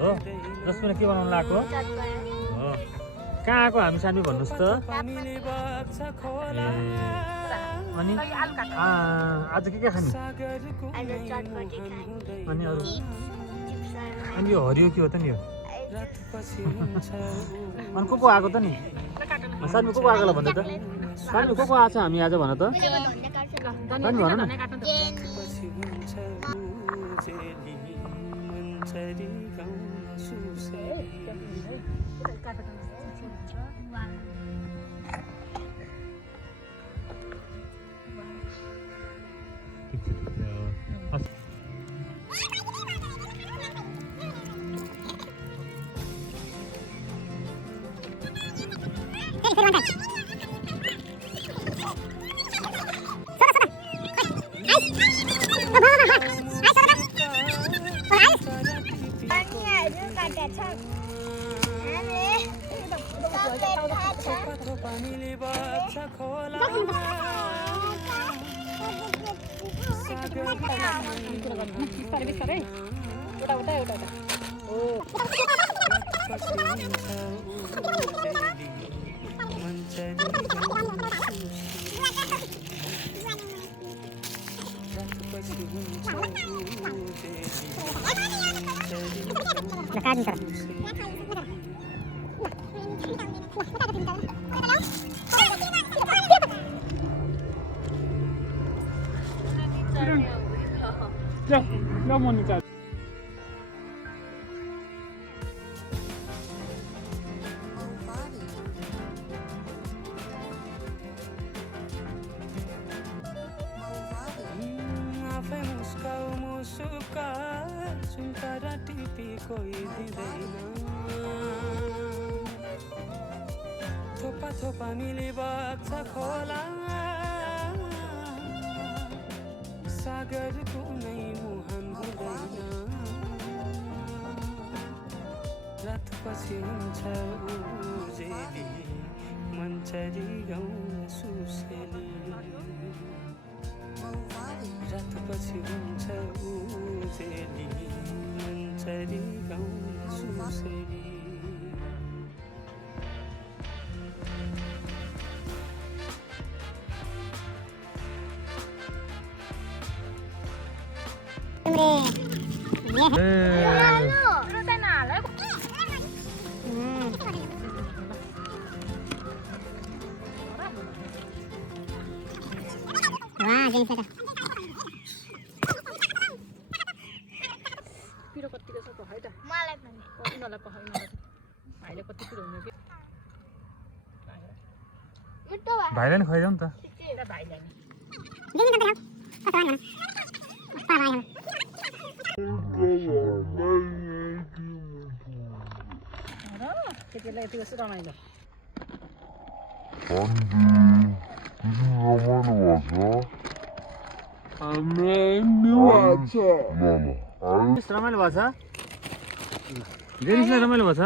हो जसमा के बनाउनु लाग्यो हो कहाँ आएको हामी सानो भन्नुहोस् त अनि आज के खाने अनि अरू अनि यो हरियो के हो त नि यो अनि को आएको त नि सानो को आएको भन्दा त सानो को आएको छ हामी आज भन त भन न Ya Monica. थोपा मिली बग्छ खोला सागर कुनै मुहान हुँदैन रात पछि हुन्छ उजेली मन्चरी गाउँ सुसेली रात पछि हुन्छ उजेली मन्चरी गाउँ सुसेली पिरो कतिको छ पखाइ त मलाई पनि उनीलाई पखाइ भाइले कति पिरो हुनु के भाइलाई नि खुवाइदेऊ नि त भाइलाई त्यतिलाई यतिको चाहिँ रमाइलो रमाइलो भएको छ जेनिसलाई रमाइलो भएको छ